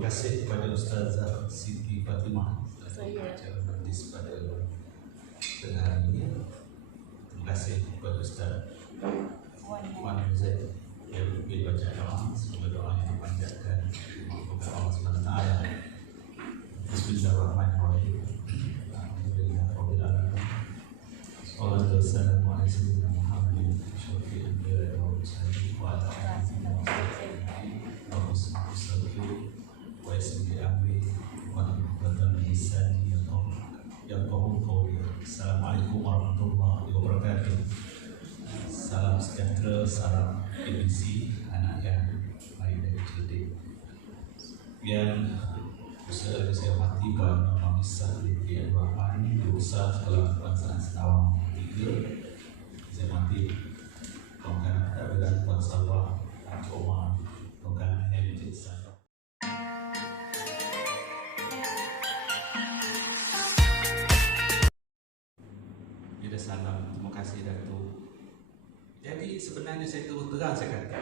terima kasih kepada Ustazah Siti Fatimah acara majlis pada tengah hari ini. Terima kasih kepada Ustaz Wan Zaid yang boleh baca doa. Semoga doa yang dipanjatkan kepada Allah SWT. Bismillahirrahmanirrahim. Alhamdulillahirabbil alamin. Wassalatu wassalamu ala sayyidina Muhammadin syarifil anbiya'i wal mursalin wa ala alihi wa sahbihi wa yassir amri wa hlul lisani yafqahu qawli. Assalamualaikum warahmatullahi wabarakatuh. Salam sejahtera, salam edisi anak yang baik dan cerdik. Yang saya hormati Puan Mamisah Binti Al-Rahman, Berusaha Sekolah Kebangsaan Senawang 3. Saya hormati Tuan Kanan Puan Salwah, Tuan Omar, Tuan Kanan yang dijadikan. Jadi salam, terima kasih Datuk. Jadi sebenarnya saya terus terang saya kata,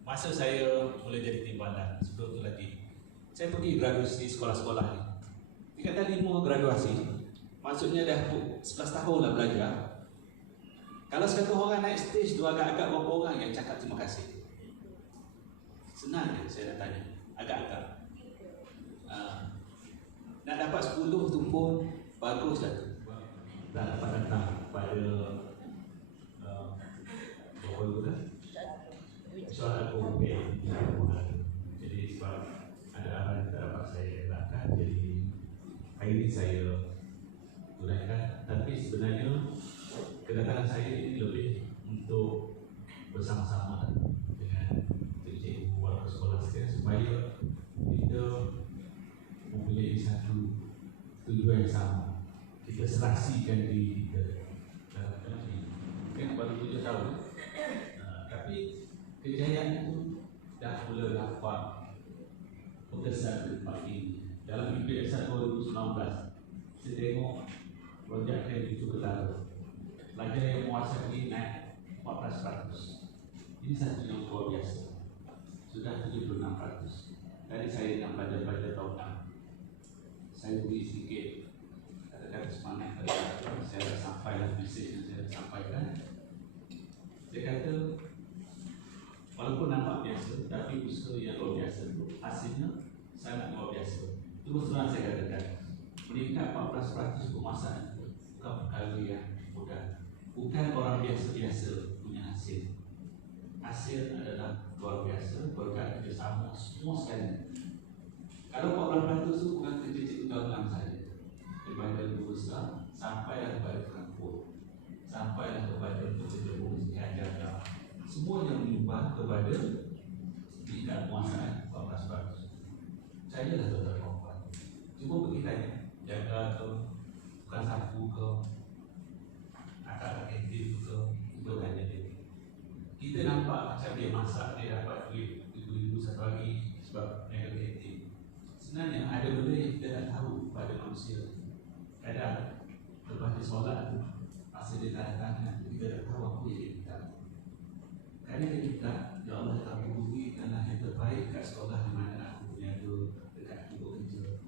masa saya mula jadi timbalan, sebelum tu lagi saya pergi graduasi sekolah-sekolah ni. Dia kata 5 graduasi, maksudnya dah 11 tahun lah belajar. Kalau satu orang naik stage tu agak-agak berapa orang yang cakap terima kasih? Senang je saya nak tanya, agak-agak. Nak dapat 10 tu pun bagus lah tu. Dah dapat datang pada berapa tu dah? Soalan OPM. Jadi sebab ada arahan tak dapat saya elakkan, jadi hari ini saya tunaikan. Tapi sebenarnya kedatangan saya ini lebih untuk bersama-sama dengan cikgu warga sekolah saya supaya kita mempunyai satu tujuan yang sama. Kita serasikan diri kita dalam ini. Mungkin baru 7 tahun, tapi kejayaan itu dah mula nampak berkesan di tempat ini. Dalam UPSR 2019, saya tengok lonjakan itu ketara. Pelajar yang menguasai naik 14%. Ini satu yang luar biasa. Sudah 76%. Tadi saya nak belajar tahun 6. Saya beri sedikit kata-kata semangat kepada saya dah sampaikan mesej yang saya dah sampaikan. Saya kata, walaupun nampak biasa, tapi usaha yang luar biasa itu hasilnya sangat luar biasa. Terus terang saya katakan, meningkat 14% pemasaran itu bukan perkara yang mudah. Bukan orang biasa-biasa punya hasil. Hasil adalah luar biasa berkat kerjasama semua sekali. Kalau 14% itu bukan kerja cikgu tahun 6 saja, daripada berusaha sampailah kepada Frankfurt, sampailah kepada pekerja fungsi ajar, semua yang menyumbang kepada tingkat penguasaan 14%. Saya dah tuan-tuan perempuan. Cuba pergi tanya, jaga ke, bukan sapu ke, akak aktif ke, cuba tanya dia. Kita nampak macam dia masak, dia dapat duit ribu-ribu satu hari sebab mereka aktif. Sebenarnya ada benda yang kita tak tahu pada manusia. Kadang lepas dia solat tu, masa dia tak datang, kita tak tahu apa yang dia minta. Kadang dia minta, ya Allah kamu berikanlah yang terbaik kat sekolah di mana aku punya tu, dekat aku kerja.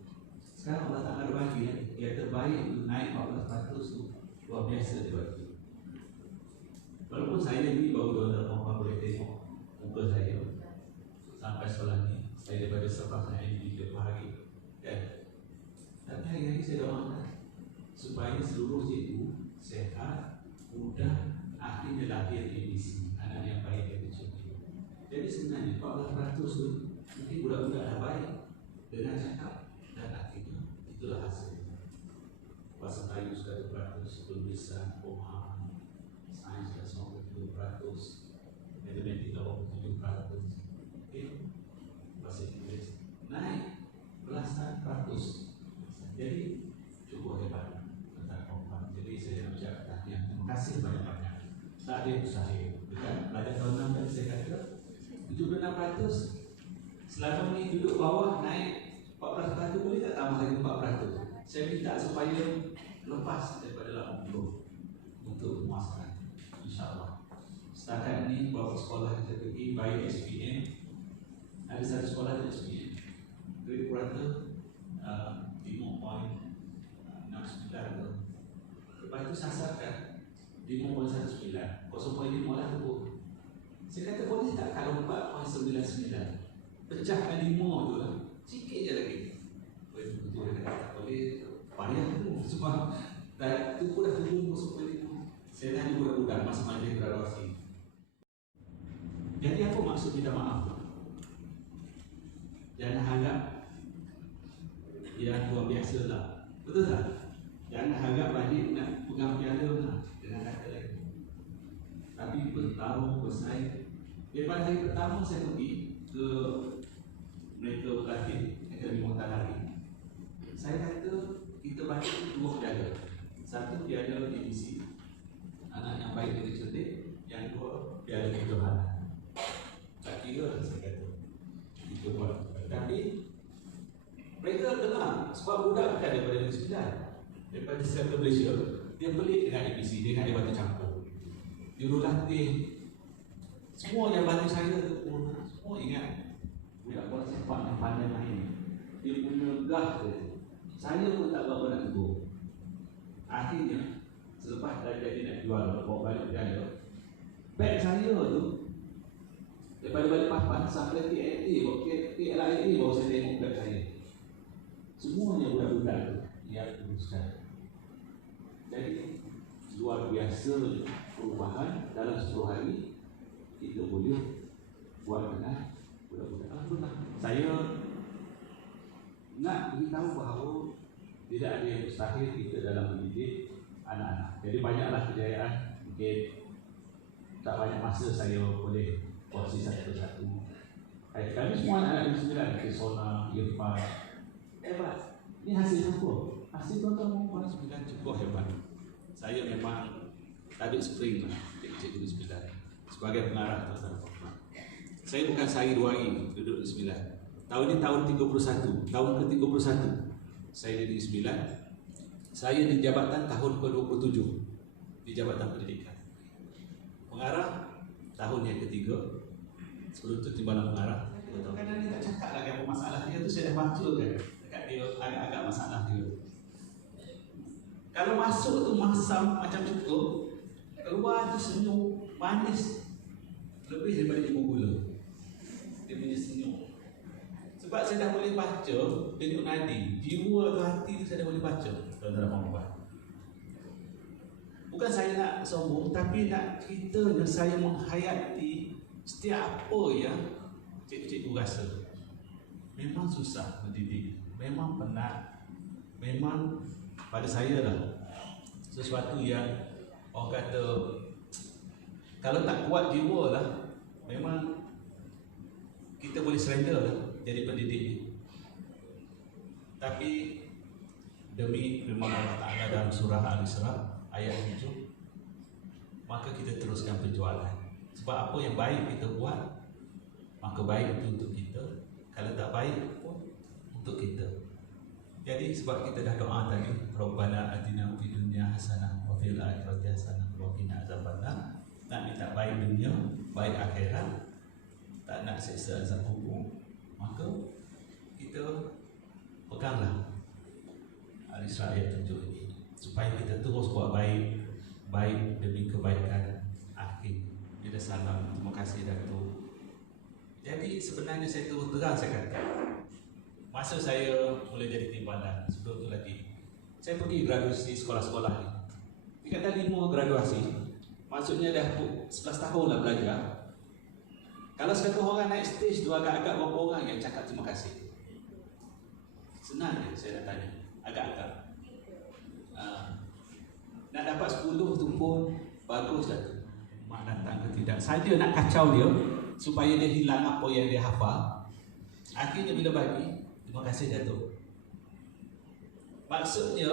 Sekarang Allah tak ada bagi yang terbaik untuk naik 14% tu luar biasa dia bagi. Walaupun saya ni baru 2 tahun boleh tengok muka saya sampai sekolah ni, saya daripada sebab saya ini di hari dan tapi hari-hari saya doakan supaya seluruh cikgu sehat, mudah, akhirnya lahir di sini anak yang baik dan cerdik. Jadi sebenarnya 14% tu mungkin budak-budak dah baik dengan cakap dan akhirnya itulah hasilnya. Bahasa Melayu sudah 2%, tulisan, pemahaman, sains dan semua 7%, matematika 7%. Okay. Bahasa Inggeris naik belasan ratus. Jadi cukup hebat tentang perempuan. Jadi saya nak ucap tahniah, terima kasih banyak-banyak. Tak ada usaha dekat pelajar tahun 6 tadi saya kata 76%. Selama ni duduk bawah naik 14%, boleh tak tambah lagi 4%? Saya minta supaya lepas daripada 80 untuk pemasaran, insyaAllah. Setakat ni beberapa sekolah kita pergi baik SPM, ada satu sekolah di SPM grade purata 5.69 tu. Lepas tu sasarkan 5.19, 0.5 lah tu. Saya kata boleh tak kalau 4.99 pecahkan 5 tu lah, sikit je lagi. Betul dia kata tak boleh, payah tu sebab tu pun dah turun 0.5. Saya tanya budak-budak masa majlis graduasi. Jadi apa maksud minta maaf? Jangan harap yang luar biasa lah, betul tak? Jangan harap balik nak pegang piala lah dengan kata lagi. Tapi bertarung, bersaing. Daripada hari pertama saya pergi ke mereka berlatih Akademi Matahari, saya kata kita bagi 2 piala. Satu piala divisi anak yang baik dan cerdik, yang 2 piala kejohanan. Tak kira saya kata kita buat. Tapi mereka dengar sebab budak bukan daripada Negeri Sembilan, daripada Serta Malaysia. Dia pelik dengan ABC, dia ingat dia batu campur. Jurulatih semua yang bantu saya tu pun semua ingat budak bola sepak yang pandai main. Dia punya gah tu. Saya pun tak berapa nak tegur. Akhirnya selepas dah jadi nak jual, bawa balik dia, beg saya tu daripada balik papan sampai KLIA baru saya tengok beg saya. Semuanya budak-budak tu yang uruskan. Jadi luar biasa perubahan dalam 10 hari kita boleh buat dengan budak-budak. Alhamdulillah. Saya nak beritahu bahawa tidak ada yang mustahil kita dalam mendidik anak-anak. Jadi banyaklah kejayaan. Mungkin tak banyak masa saya boleh kongsi satu-satu. Kami semua anak-anak di Sembilan, Sona, Irfan, hebat. Ini hasil siapa? Hasil tuan-tuan perempuan Sembilan cukup hebat. Saya memang tabik spring lah, cikgu di Sembilan sebagai pengarah tuan-tuan perempuan. Saya bukan sehari 2 hari duduk di Sembilan. Tahun ini tahun 31, tahun ke-31 saya di Sembilan. Saya di jabatan tahun ke-27 di Jabatan Pendidikan. Pengarah tahun yang ketiga. Sebelum itu timbalan pengarah. Kadang-kadang dia tak cakap lagi apa masalah dia tu, saya dah baca kan dekat dia agak-agak masalah dia. Kalau masuk tu masam macam cukup, keluar tu senyum manis lebih daripada ibu gula. Dia punya senyum. Sebab saya dah boleh baca denyut nadi, jiwa tu, hati tu saya dah boleh baca. Tuan-tuan perempuan, bukan saya nak sombong, tapi nak ceritanya saya menghayati setiap apa yang cikgu-cikgu rasa. Memang susah mendidik, memang penat, memang pada saya lah sesuatu yang orang kata kalau tak kuat jiwa lah, memang kita boleh surrender lah jadi pendidik ni. Tapi demi firman Allah Ta'ala dalam surah Al-Isra ayat 7, maka kita teruskan perjuangan. Sebab apa yang baik kita buat, maka baik itu untuk kita. Kalau tak baik pun untuk kita. Jadi sebab kita dah doa tadi, Rabbana atina fid dunya hasanah wa fil akhirati hasanah wa qina azabannar. Nak minta baik dunia, baik akhirat, tak nak siksa azab kubur, maka kita peganglah Al-Isra ayat 7 ini supaya kita terus buat baik, baik demi kebaikan akhir. Kita salam, terima kasih Datuk. Jadi sebenarnya saya terus terang saya kata, masa saya mula jadi timbalan, sebelum tu lagi saya pergi graduasi sekolah-sekolah ni. Dia kata 5 graduasi, maksudnya dah 11 tahun lah belajar. Kalau satu orang naik stage tu, agak-agak berapa orang yang cakap terima kasih? Senang je saya nak tanya, agak-agak. Nak dapat 10 tu pun bagus lah tu. Mak datang ke tidak, saja nak kacau dia supaya dia hilang apa yang dia hafal. Akhirnya bila bagi, terima kasih Datuk. Maksudnya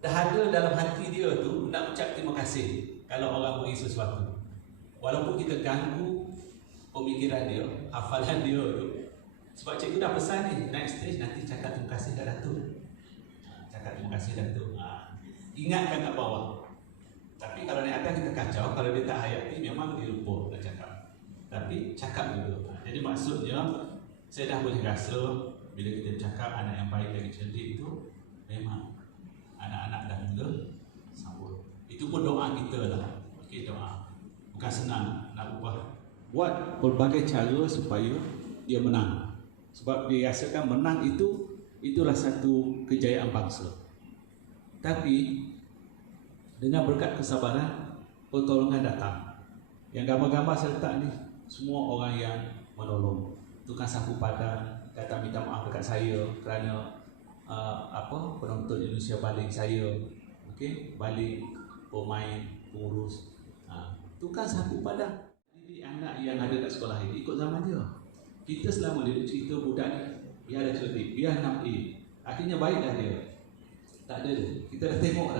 dah ada dalam hati dia tu nak ucap terima kasih kalau orang beri sesuatu. Walaupun kita ganggu pemikiran dia, hafalan dia tu. Sebab cikgu dah pesan ni, next stage nanti cakap terima kasih kat Datuk. Cakap terima kasih Datuk. Ingatkan kat bawah. Tapi kalau naik atas kita kacau, kalau dia tak hayati memang dia lupa nak cakap. Tapi cakap dulu. Jadi maksudnya saya dah boleh rasa bila kita cakap anak yang baik lagi cerdik itu, memang anak-anak dah mula sambut. Itu pun doa kita lah. Okey, doa. Bukan senang nak ubah. Buat berbagai cara supaya dia menang. Sebab dia rasakan menang itulah satu kejayaan bangsa. Tapi dengan berkat kesabaran, pertolongan datang. Yang gambar-gambar saya letak ni semua orang yang menolong. Tukang sapu padan datang minta maaf dekat saya kerana penonton Indonesia baling saya, okey, baling pemain, pengurus. Tukang sapu padan. Jadi anak yang ada kat sekolah ini ikut zaman dia. Kita selama dia cerita budak ni, biar dia cerdik, biar 6A. Akhirnya baik dah dia. Tak ada dia. Kita dah tengok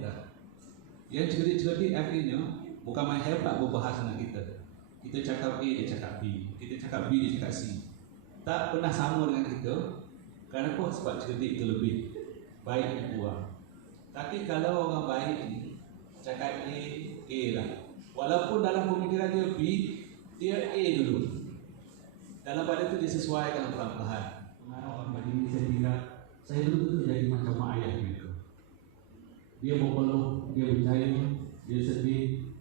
dah. Yang cerdik-cerdik akhirnya bukan main hebat berbahasa dengan kita. Kita cakap A, dia cakap B. Kita cakap B, dia cakap C. Tak pernah sama dengan kita. Kenapa? Sebab cerdik itu lebih baik dan kurang. Tapi kalau orang baik ni cakap A lah. Walaupun dalam pemikiran dia B, dia A dulu. Dalam pada tu dia sesuaikan perlahan-lahan. Orang bagi ni saya kira saya betul-betul jadi macam mak ayah mereka. Dia berpeluh, dia berjaya, dia sedih,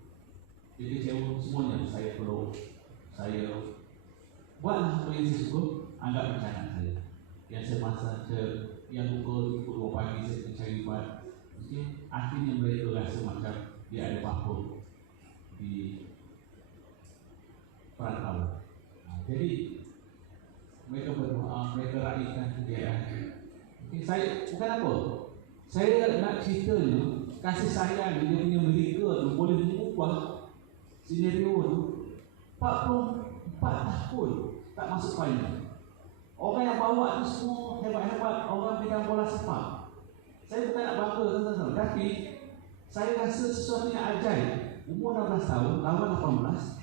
dia kecewa, semuanya saya peluk, saya buatlah apa yang saya suka, anggap macam anak saya. Yang saya masak, yang pukul 2 pagi saya mencari buat. Akhirnya mereka rasa macam dia ada apa di perantau. Jadi mereka berdoa, mereka raihkan kejayaan. Saya bukan apa. Saya nak ceritanya kasih sayang dia punya mereka tu boleh mengubah senario tu 44 tahun tak masuk final. Orang yang bawa tu semua hebat-hebat, orang bidang bola sepak. Saya bukan nak bangga tuan-tuan, tapi saya rasa sesuatu yang ajaib. Umur 16 tahun, lawan 18,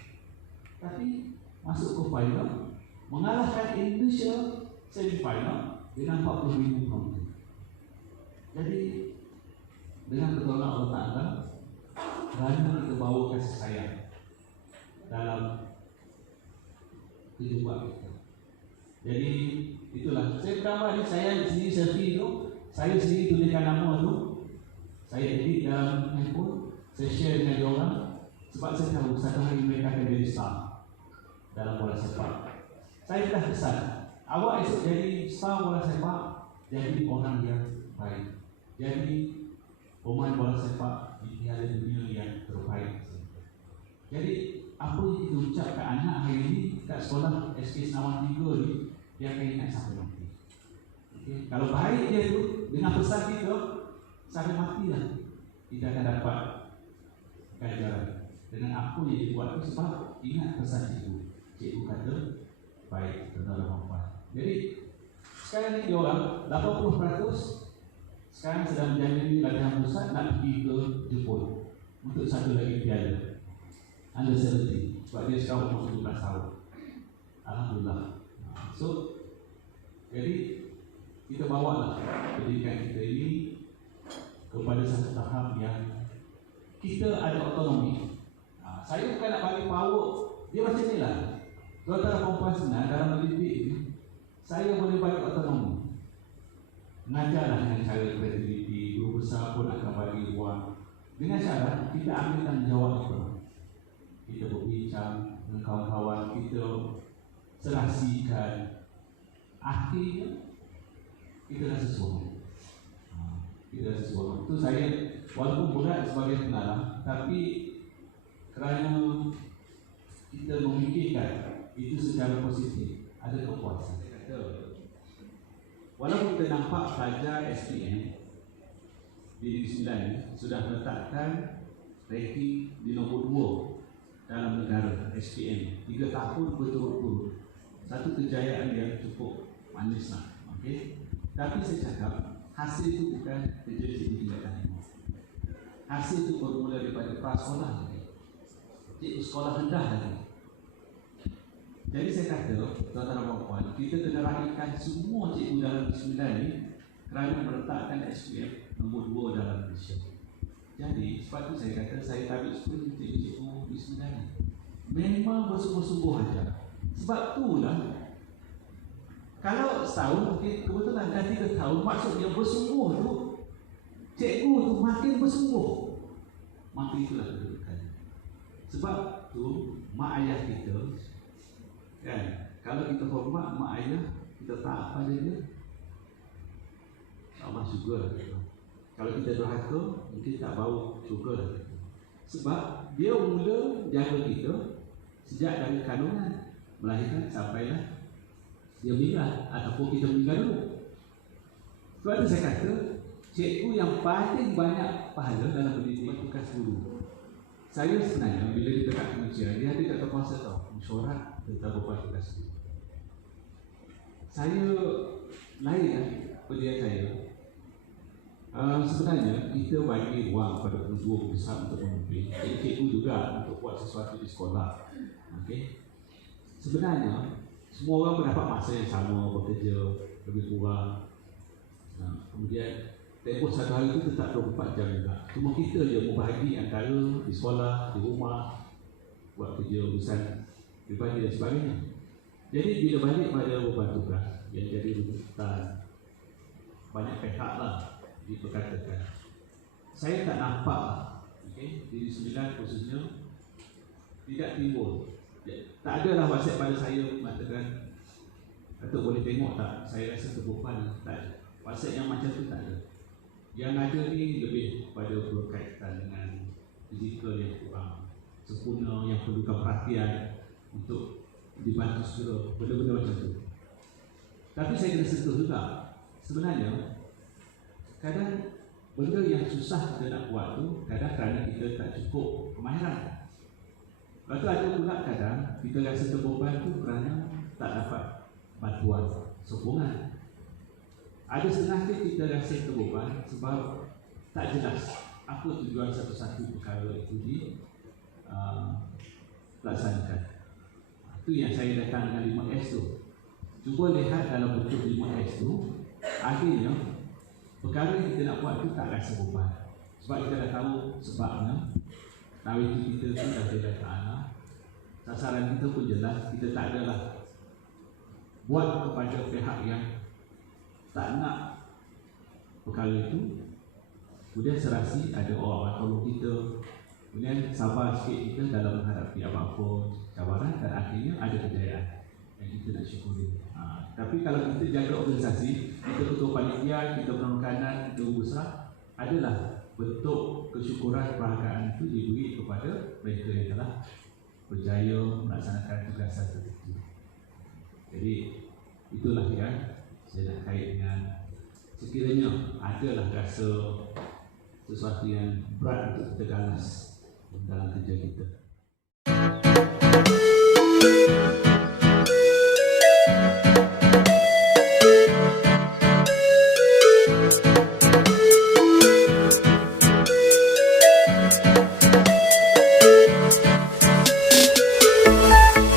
tapi masuk ke final, mengalahkan Indonesia semi-final dengan 40,000 penonton. Jadi dengan pertolongan Allah Ta'ala, kerana terbawa kasih sayang dalam kehidupan kita. Jadi itulah. Saya gambar ni, saya sendiri selfie tu, saya sendiri tuliskan nama tu, saya edit dalam handphone, saya share dengan dia orang, sebab saya tahu satu hari mereka akan jadi star dalam bola sepak. Saya dah pesan, awak esok jadi star bola sepak, jadi orang yang baik, jadi pemain bola sepak di piala dunia yang terbaik. Jadi apa yang kita ucap ke anak hari ini kat sekolah SK Senawan 3 ni, dia akan ingat sampai mati. Okay. Kalau baik dia tu dengan pesan kita, sampai mati lah kita akan dapat ganjaran dengan apa yang dia buat tu, sebab ingat pesan cikgu. Cikgu kata baik, dalam apa. Jadi sekarang ni dia orang 80% sekarang sedang menjalani latihan pusat nak pergi ke Jepun untuk satu lagi piala under 17, sebab dia sekarang umur 17 tahun. Alhamdulillah. So jadi kita bawa lah pendidikan kita ini kepada satu tahap yang kita ada otonomi. Saya bukan nak bagi power. Dia macam ni lah. Tuan-tuan perempuan senang dalam mendidik ini, saya boleh bagi otonomi. Mengajarlah dengan cara kreativiti. Guru besar pun akan bagi ruang dengan cara kita ambil tanggungjawab itu. Kita berbincang dengan kawan-kawan kita, serasikan. Akhirnya kita rasa seronok. Kita rasa seronok. Itu saya walaupun berat sebagai pengarah, tapi kerana kita memikirkan itu secara positif, ada kepuasan. Walaupun kita nampak pelajar SPM di Negeri Sembilan sudah meletakkan ranking di nombor 2 dalam negara SPM 3 tahun berturut-turut, satu kejayaan yang cukup manis lah. Okay? Tapi saya cakap hasil itu bukan kerja cikgu tingkatan 5. Hasil itu bermula daripada prasekolah lagi, cikgu sekolah rendah lagi. Jadi saya kata, tuan-tuan dan puan-puan, kita kena raihkan semua cikgu dalam Bismillah ini kerana meletakkan SPM nombor 2 dalam Malaysia. Jadi sebab itu saya kata saya tabik sepenuhnya cikgu-cikgu Bismillah ini memang bersungguh-sungguh aja. Sebab itulah Kalau setahun mungkin kebetulan dah 3 tahun, maksudnya bersungguh tu cikgu tu makin bersungguh. Maka itulah kedudukan. Sebab tu mak ayah kita kan, kalau kita hormat mak ayah, kita taat pada dia, Allah syurga. Kalau kita durhaka, mungkin tak bau syurga. Sebab dia mula jaga kita sejak dari kandungan, melahirkan sampailah dia meninggal ataupun kita meninggal dulu. Sebab itu saya kata cikgu yang paling banyak pahala dalam pendidikan tugas guru. Saya sebenarnya bila kita kat kementerian, dia ada tak terkuasa tau, mesyuarat tentang beban tugas guru. Saya lain lah pendirian saya. Sebenarnya kita bagi ruang pada guru besar untuk memimpin, cikgu juga untuk buat sesuatu di sekolah. Okay? Sebenarnya semua orang mendapat masa yang sama bekerja lebih kurang. Kemudian tempoh satu hari itu tetap 24 jam juga. Cuma kita je membahagi antara di sekolah, di rumah, buat kerja urusan pribadi dan sebagainya. Jadi bila balik pada beban tugas yang jadi runtutan, banyak pihak lah diperkatakan. Saya tak nampak, diri 9 khususnya tidak timbul. Tak adalah WhatsApp pada saya mengatakan, Datuk boleh tengok tak, saya rasa terbeban. Tak ada. WhatsApp yang macam tu tak ada. Yang ada ni lebih pada berkaitan dengan fizikal yang kurang sempurna, yang perlukan perhatian untuk dibantu segera, benda-benda macam tu. Tapi saya kena sentuh juga, sebenarnya kadang benda yang susah kita nak buat tu kadang kerana kita tak cukup kemahiran. Lepas tu ada pula kadang kita rasa terbeban tu kerana tak dapat bantuan, sokongan. Ada setengah kita rasa terbeban sebab tak jelas apa tujuan satu-satu perkara itu dilaksanakan. Itu yang saya datang dengan 5S tu. Cuba lihat dalam bentuk 5S tu, akhirnya perkara yang kita nak buat tu tak rasa beban. Sebab kita dah tahu sebabnya, nawaitu kita tu dah jelas ta'ala, sasaran kita pun jelas. Kita tak adalah buat kepada pihak yang tak nak perkara itu, kemudian serasi ada orang tolong kita, kemudian sabar sikit kita dalam menghadapi apa-apa cabaran, dan akhirnya ada kejayaan yang kita nak syukuri. Tapi kalau kita jaga organisasi, kita ketua panitia, kita penekanan, kita besar, adalah bentuk kesyukuran perhargaan itu diberi kepada mereka yang telah berjaya melaksanakan tugasan tertentu. Jadi itulah yang saya nak kait dengan sekiranya adalah rasa sesuatu yang berat untuk kita galas dalam kerja kita.